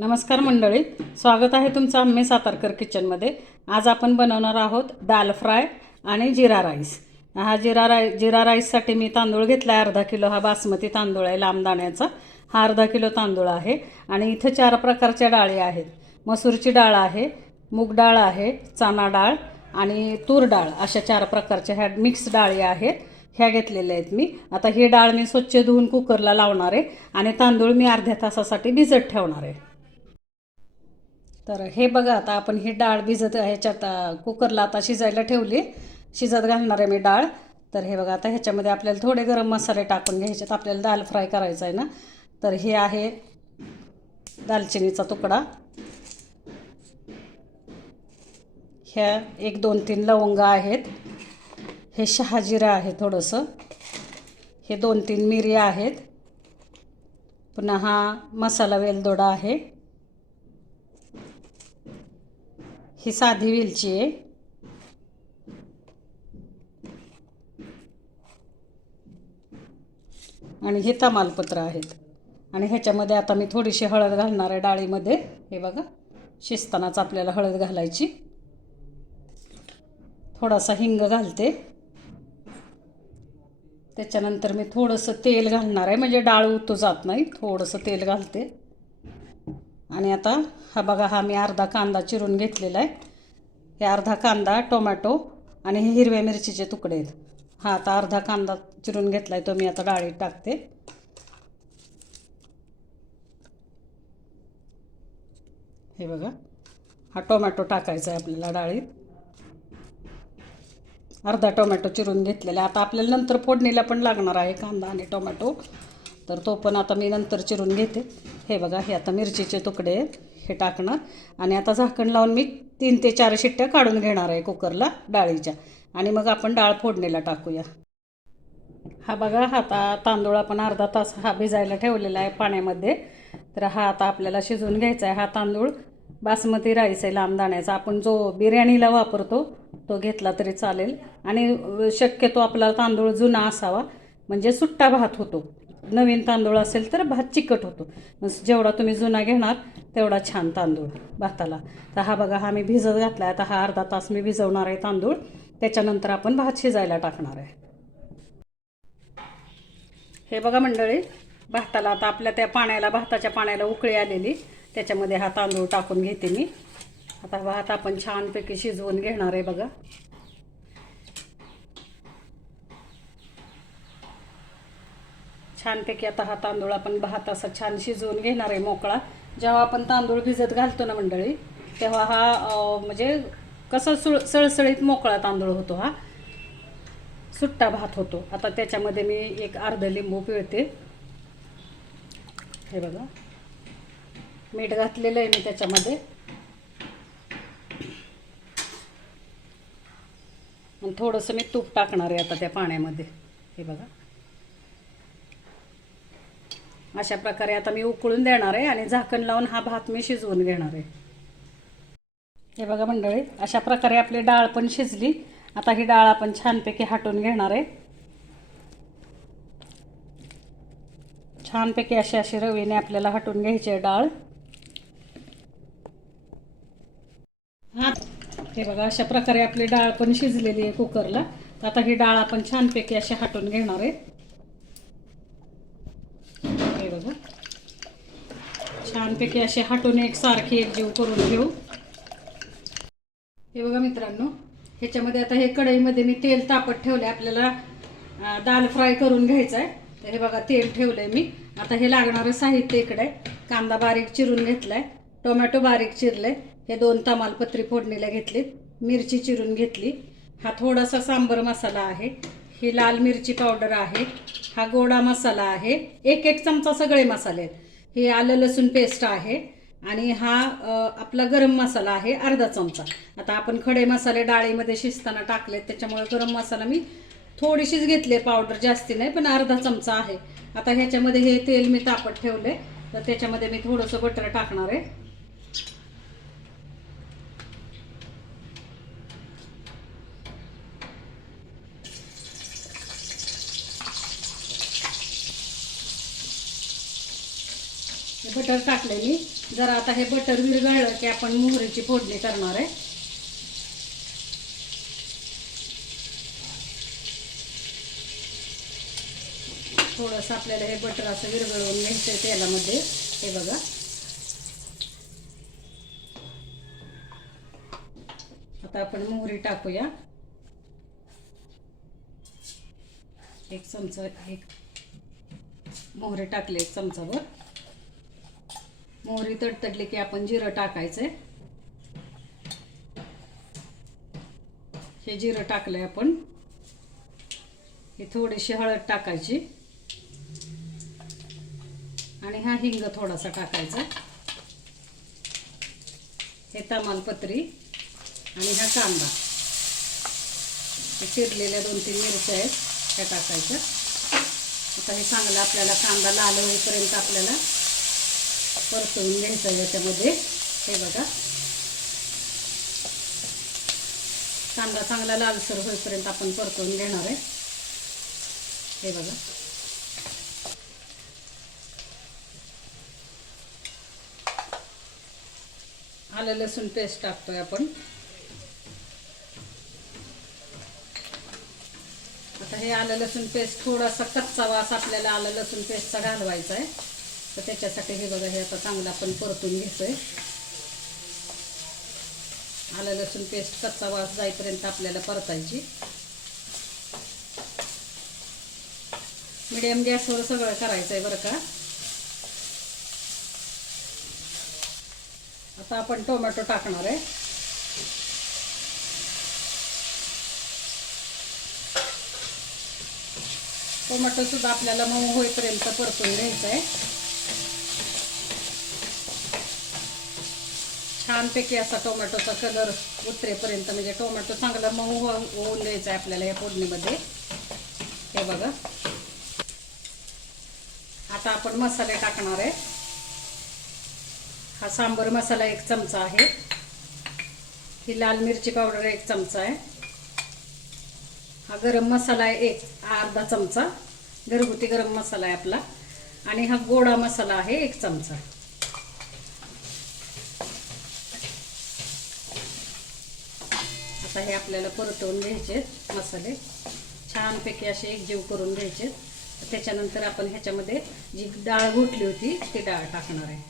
नमस्कार मंडळी, स्वागत आहे तुमचं आम्ही सातारकर किचनमध्ये। आज आपण बनवणार आहोत दाल फ्राय आणि जिरा राईस। हा जिरा राईससाठी मी तांदूळ घेतला आहे अर्धा किलो। हा बासमती तांदूळ आहे लांब दाण्याचा। हा अर्धा किलो तांदूळ आहे आणि इथे 4 प्रकारच्या डाळी आहेत। मसूरची डाळ आहे, मूग डाळ आहे, चणा डाळ आणि तूर डाळ अशा 4 प्रकारच्या ह्या मिक्स डाळी आहेत। ह्या घेतलेल्या आहेत मी। आता ही डाळ मी स्वच्छ धुवून कुकरला लावणार आहे आणि तांदूळ मी अर्ध्या तासासाठी भिजत ठेवणार आहे। तर हे बघा, आता आपण ही डाळ भिजत ह्याच्यात कुकरला आता शिजायला ठेवली, शिजत घालणार आहे मी डाळ। तर हे बघा, आता ह्याच्यामध्ये आपल्याला थोडे गरम मसाले टाकून घ्यायचे। आपल्याला दाल फ्राय करायचा आहे ना। तर हे आहे दालचिनीचा तुकडा, ह्या 1 2 3 लवंगा आहेत, हे शहाजिरा आहे थोडंसं, हे 2 3 मिरी आहेत, पुन्हा हा मसाला वेलदोडा आहे, ही साधी वेलची आहे, आणि हे तमालपत्र आहेत। आणि ह्याच्यामध्ये आता मी थोडीशी हळद घालणार आहे डाळीमध्ये। हे बघा, शिजतानाच आपल्याला हळद घालायची। थोडासा हिंग घालते, त्याच्यानंतर मी थोडंसं तेल घालणार आहे, म्हणजे डाळ उतू जात नाही। थोडंसं तेल घालते। आणि आता हा बघा, हा मी अर्धा कांदा चिरून घेतलेला आहे। हे अर्धा कांदा, टोमॅटो आणि हे हिरव्या मिरचीचे तुकडे आहेत। हा आता अर्धा कांदा चिरून घेतला आहे तो मी आता डाळीत टाकते। हे बघा, हा टोमॅटो टाकायचा आहे आपल्याला डाळीत। अर्धा टोमॅटो चिरून घेतलेला। आता आपल्याला नंतर फोडणीला पण लागणार आहे कांदा आणि टोमॅटो, तर तो पण आता मी नंतर चिरून घेते। हे बघा, हे आता मिरचीचे तुकडे आहेत, हे टाकणार आणि आता झाकण लावून मी 3 ते 4 शिट्ट्या काढून घेणार आहे कुकरला डाळीच्या, आणि मग आपण डाळ फोडणीला टाकूया। हा बघा, आता तांदूळ आपण अर्धा तास हा भिजायला ठेवलेला आहे पाण्यामध्ये। तर हा आता आपल्याला शिजवून घ्यायचा आहे। हा तांदूळ बासमती राईस आहे लांब दाण्याचा। आपण जो बिर्याणीला वापरतो तो घेतला तरी चालेल, आणि शक्यतो आपला तांदूळ जुना असावा, म्हणजे सुट्टा भात होतो। नवीन तांदूळ असेल तर भात चिकट होतो। जेवढा तुम्ही जुना घेणार तेवढा छान तांदूळ भाताला। तर हा बघा, हा मी भिजत घातला आहे। आता हा अर्धा तास मी भिजवणार आहे तांदूळ, त्याच्यानंतर आपण भात शिजायला टाकणार आहे। हे बघा मंडळी, भाताला आता आपल्या त्या पाण्याला, भाताच्या पाण्याला उकळी आलेली, त्याच्यामध्ये हा तांदूळ टाकून घेते मी। आता भात आपण छानपैकी शिजवून घेणार आहे बघा। छानपैकी आता हा तांदूळ आपण भात असा छान शिजवून घेणार आहे मोकळा। जेव्हा आपण तांदूळ भिजत घालतो ना मंडळी, तेव्हा हा म्हणजे कसा सळसळीत मोकळा तांदूळ होतो, हा सुट्टा भात होतो। आता त्याच्यामध्ये मी एक अर्ध लिंबू पिळते। हे बघा, मीठ घातलेलं आहे मी त्याच्यामध्ये, आणि थोडंसं मी तूप टाकणार आहे आता त्या पाण्यामध्ये। हे बघा, अशा प्रकारे आता मी उकळून देणार आहे आणि झाकण लावून हा भात मी शिजवून घेणार आहे। हे बघा मंडळी, अशा प्रकारे आपली डाळ पण शिजली। आता ही डाळ आपण छानपैकी हटवून घेणार आहे। छानपैकी अशी रवीने आपल्याला हटवून घ्यायची आहे डाळ। हे बघा, अशा प्रकारे आपली डाळ पण शिजलेली आहे कुकरला। आता ही डाळ आपण छानपैकी अशी हटवून घेणार आहे। हे बघा, छानपैकी अशी हटवून एकसारखी एकजीव करून घेऊ। हे बघा मित्रांनो, ह्याच्यामध्ये आता हे कढईमध्ये मी तेल तापत ठेवले, आपल्याला दाल फ्राय करून घ्यायचा आहे। तर हे बघा, तेल ठेवलंय मी। आता हे लागणारं साहित्य इकडे, कांदा बारीक चिरून घेतलाय, टोमॅटो बारीक चिरले, हे 2 तमालपत्री फोडणीला घेतली, मिरची चिरून घेतली, हा थोडासा सांबर मसाला आहे, ही लाल मिरची पावडर आहे, हा गोडा मसाला आहे, 1 चमचा सगळे मसाले आहेत, हे आलं लसूण पेस्ट आहे, आणि हा आपला गरम मसाला आहे अर्धा चमचा। आता आपण खडे मसाले डाळीमध्ये शिजताना टाकलेत, त्याच्यामुळे गरम मसाला मी थोडीशीच घेतली पावडर, जास्ती नाही, पण अर्धा चमचा आहे। आता ह्याच्यामध्ये हे तेल मी तापत ठेवले, तर त्याच्यामध्ये मी थोडंसं बटर टाकणार आहे। हे बटर टाकले मी. जरा आता हे बटर विरघळलं की आपण मोहरीची फोडणी करणार आहे. थोडंसं आपल्याला हे बटर असं विरघळवून घ्यायचं आहे तेलामध्ये. हे बघा, आता आपण मोहरी टाकूया. 1 चमचा मोहरी टाकले, 1 चमचाभर. मोहरी तडतडली की आपण जिरं टाकायचंय. हे जिरं टाकलंय आपण. ही थोडीशी हळद टाकायची आणि हा हिंग थोडासा टाकायचा. हे तमालपत्री आणि हा कांदा, हे चिरलेल्या 2-3 मिरच्या आहेत त्या टाकायच्या. आता हे चांगलं आपल्याला कांदा लाल होईपर्यंत आपल्याला परतवून घ्यायचं आहे याच्यामध्ये. हे बघा, कांदा चांगला लालसर होईपर्यंत आपण परतवून घेणार आहे. हे बघा, आलं लसूण पेस्ट टाकतोय आपण. आता हे आलं लसूण पेस्ट थोडासा कच्चा वास आपल्याला आलं लसूण पेस्टचा घालवायचा आहे. तर त्याच्यासाठी हे बघा, हे आता चांगलं आपण परतून घेतोय. आलं लसूण पेस्ट कच्चा वास जाईपर्यंत आपल्याला परतायची. मीडियम गॅसवर सगळं करायचं आहे बरं का. आता आपण टोमॅटो टाकणार आहे. टोमॅटो सुद्धा आपल्याला मऊ होईपर्यंत परतून घ्यायचं आहे. छानपैकी असा टोमॅटोचा कलर उतरेपर्यंत, म्हणजे टोमॅटो चांगला मऊ होऊन द्यायचा आहे आपल्याला या फोडणीमध्ये. हे बघा, आता आपण मसाले टाकणार आहे. हा सांबर मसाला 1 चमचा आहे. ही लाल मिरची पावडर 1 चमचा आहे. हा गरम मसाला आहे अर्धा चमचा, घरगुती गरम मसाला आहे आपला. आणि हा गोडा मसाला आहे 1 चमचा. आता हे आपल्याला परतवून घ्यायचे मसाले, छानपैकी असे एकजीव करून घ्यायचे. त्याच्यानंतर आपण ह्याच्यामध्ये जी डाळ घोटली होती ती डाळ टाकणार आहे.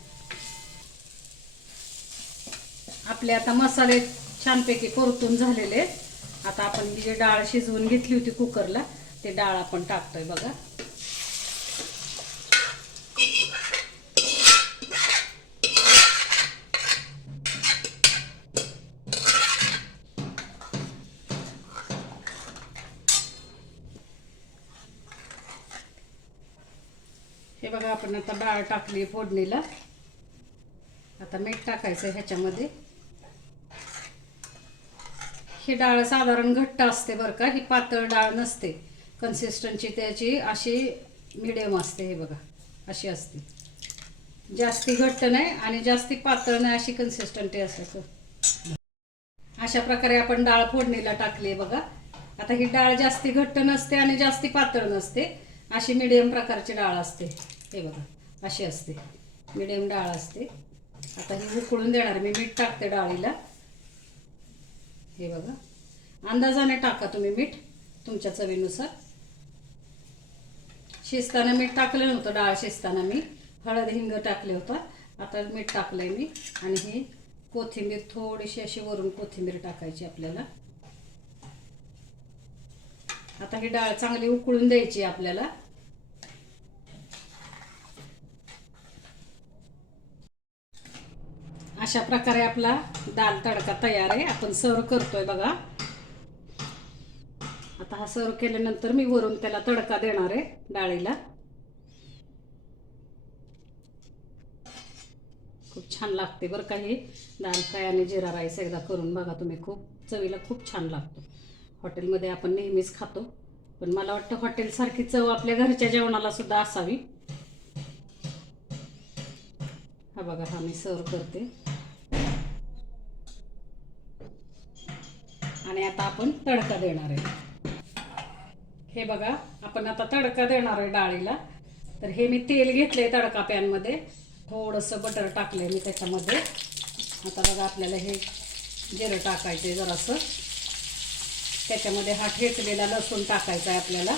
आपले आता मसाले छानपैकी परतून झालेले. आता आपण ही जी डाळ शिजवून घेतली होती कुकरला, ते डाळ आपण टाकतोय बघा. हे बघा, आपण आता डाळ टाकली फोडणीला. आता मीठ टाकायचं ह्याच्यामध्ये. ही डाळ साधारण घट्ट असते बरं का, ही पातळ डाळ नसते. कन्सिस्टन्सी त्याची अशी मिडियम असते. हे बघा, अशी असते. जास्ती घट्ट नाही आणि जास्ती पातळ नाही, अशी कन्सिस्टन्सी असते. अशा प्रकारे आपण डाळ फोडणीला टाकली बघा. आता ही डाळ जास्ती घट्ट नसते आणि जास्ती पातळ नसते, अशी मिडियम प्रकारची डाळ असते. हे बघा, अशी असते, मिडियम डाळ असते. आता ही उकळून देणार मी. मीठ टाकते डाळीला. हे बघा, अंदाजाने टाका तुम्ही मीठ तुमच्या चवीनुसार. शिजताना मीठ टाकलं नव्हतं, डाळ शिजताना मी हळद हिंग टाकले होतं. आता मीठ टाकलंय मी. आणि ही कोथिंबीर थोडीशी अशी वरून कोथिंबीर टाकायची आपल्याला. आता ही डाळ चांगली उकळून द्यायची आपल्याला. अशा प्रकारे आपला दाल तडका तयार आहे. आपण सर्व करतोय बघा. आता हा सर्व केल्यानंतर मी वरून त्याला तडका देणार आहे डाळीला. खूप छान लागते बरं का ही दाल फ्राय आणि जिरा राईस. एकदा करून बघा तुम्ही, खूप चवीला खूप छान लागतो. हॉटेलमध्ये आपण नेहमीच खातो, पण मला वाटतं हॉटेलसारखी चव आपल्या घरच्या जेवणाला सुद्धा असावी. हा बघा, हा मी सर्व करते. आणि आता आपण तडका देणार आहे. हे बघा, आपण आता तडका देणार आहे डाळीला. तर हे मी तेल घेतले तडका पॅनमध्ये. थोडंसं बटर टाकलं मी त्याच्यामध्ये. आता बघा आपल्याला हे जिरं टाकायचं आहे जरासं. त्याच्यामध्ये हा ठेचलेला लसूण टाकायचा आहे आपल्याला.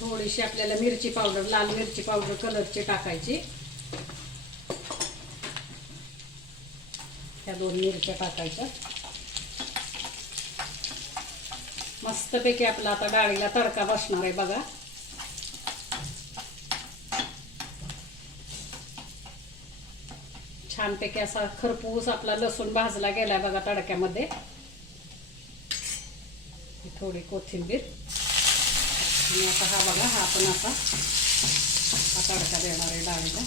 थोडीशी आपल्याला मिरची पावडर, लाल मिरची पावडर कलरची टाकायची. ह्या 2 मिरच्या टाकायच्या. मस्तपैकी आपला आता डाळीला तडका बसणार आहे बघा. छानपैकी असा खरपूस आपला लसूण भाजला गेलाय बघा तडक्यामध्ये. थोडी कोथिंबीर आणि आता हा बघा हा आपण असा हा तडका देणार आहे डाळीला.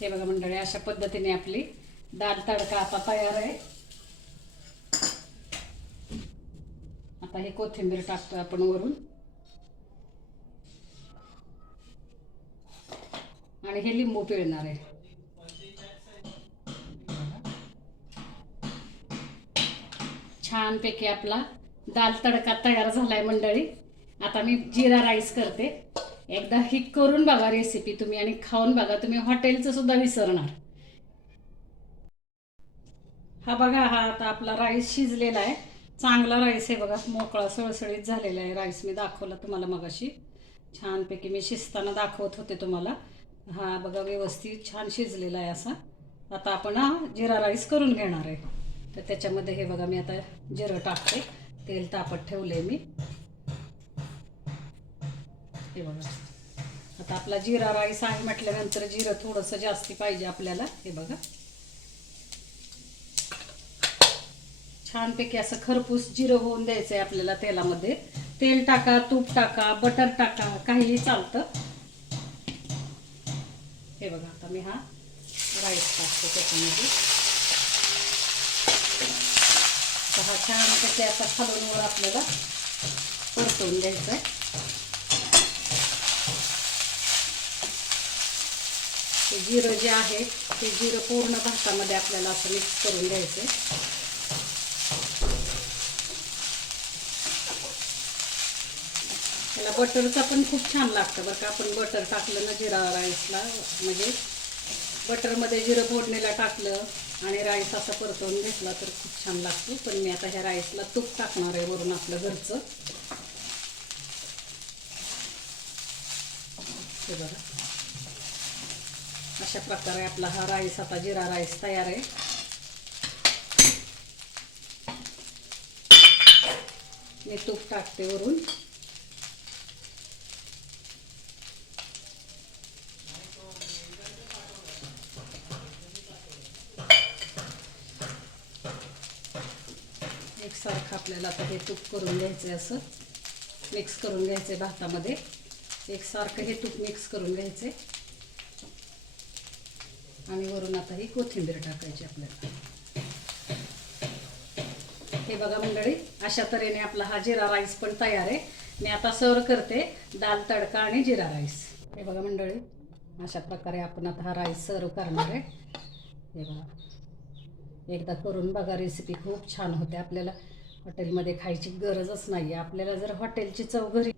हे बघा मंडळी, अशा पद्धतीने आपली डाळ तडका आता तयार आहे. आता हे कोथिंबीर टाकतो आपण वरून आणि हे लिंबू पिळणार आहे. छानपैकी आपला दाल तडका तयार झालाय मंडळी. आता मी जिरा राईस करते. एकदा ही करून बघा रेसिपी तुम्ही आणि खाऊन बघा, तुम्ही हॉटेलचं सुद्धा विसरणार. हा बघा, हा आता आपला राईस शिजलेला आहे. चांगला राईस आहे बघा, मोकळा सळसळीत झालेला आहे राईस. मी दाखवला तुम्हाला मगाशी. छानपैकी मी शिजताना दाखवत होते तुम्हाला. हा बघा व्यवस्थित छान शिजलेला आहे असा. आता आपण हा जिरा राईस करून घेणार आहे. तर त्याच्यामध्ये हे बघा मी आता जिरं टाकते. तेल तापत ठेवले मी. हे बघा आता आपला जिरा राईस आहे म्हटल्यानंतर जिरं थोडंसं जास्ती पाहिजे आपल्याला. हे बघा छानपैकी असं खरपूस जिरं होऊन द्यायचं आहे आपल्याला तेलामध्ये. तेल टाका, तूप टाका, बटर टाका, काहीही चालतं. हे बघा आता मी हा राईस टाकतो त्याच्यामध्ये. हा छानपैकी असा खालून वर आपल्याला परतवून द्यायचं आहे. ते जिरं जे आहे ते जिरं पूर्ण भातामध्ये आपल्याला असं मिक्स करून घ्यायचं आहे. त्याला बटरचा पण खूप छान लागतं बरं का. आपण बटर टाकलं ना जिरा राईसला, म्हणजे बटरमध्ये जिरं फोडणीला टाकलं आणि राईस असा परतवून घेतला तर खूप छान लागतो. पण मी आता ह्या राईसला तूप टाकणार आहे वरून आपलं घरचं. हे बघा अशा प्रकारे आपला हा राईस, आता जिरा राईस तयार आहे. मी तूप टाकते वरून. एकसारखं आपल्याला आता हे तूप करून घ्यायचं आहे, असं मिक्स करून घ्यायचं आहे भातामध्ये. एकसारखं हे तूप मिक्स करून घ्यायचे आणि वरून आता ही कोथिंबीर टाकायची आपल्याला. हे बघा मंडळी, अशा तऱ्हेने आपला हा जिरा राईस पण तयार आहे. मी आता सर्व करते दाल तडका आणि जिरा राईस. हे बघा मंडळी, अशा प्रकारे आपण आता हा राईस सर्व करणार आहे. हे बघा एकदा करून बघा, रेसिपी खूप छान होते. आपल्याला हॉटेलमध्ये खायची गरजच नाही आहे. आपल्याला जर हॉटेलची चव घरी.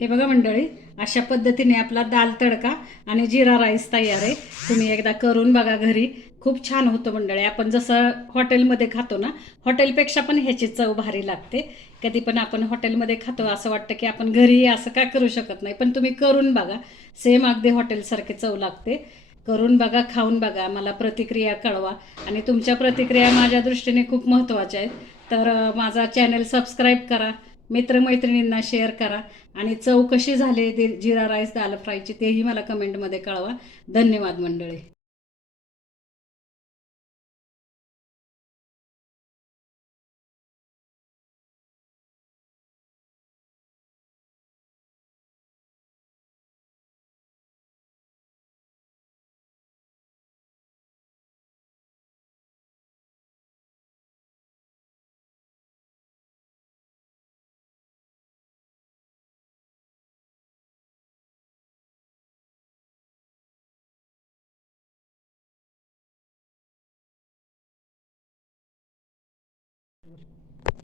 हे बघा मंडळी, अशा पद्धतीने आपला दाल तडका आणि जिरा राईस तयार आहे. तुम्ही एकदा करून बघा घरी, खूप छान होतं मंडळी. आपण जसं हॉटेलमध्ये खातो ना, हॉटेलपेक्षा पण ह्याची चव भारी लागते. कधी पण आपण हॉटेलमध्ये खातो असं वाटतं की आपण घरी असं का करू शकत नाही, पण तुम्ही करून बघा, सेम अगदी हॉटेलसारखी चव लागते. करून बघा, खाऊन बघा, मला प्रतिक्रिया कळवा. आणि तुमच्या प्रतिक्रिया माझ्या दृष्टीने खूप महत्त्वाच्या आहेत. तर माझा चॅनल सबस्क्राईब करा, मित्रमैत्रिणींना शेअर करा आणि चव कशी झाली जिरा राईस दाल फ्रायची तेही मला कमेंटमध्ये कळवा. धन्यवाद मंडळी. गॅसवर.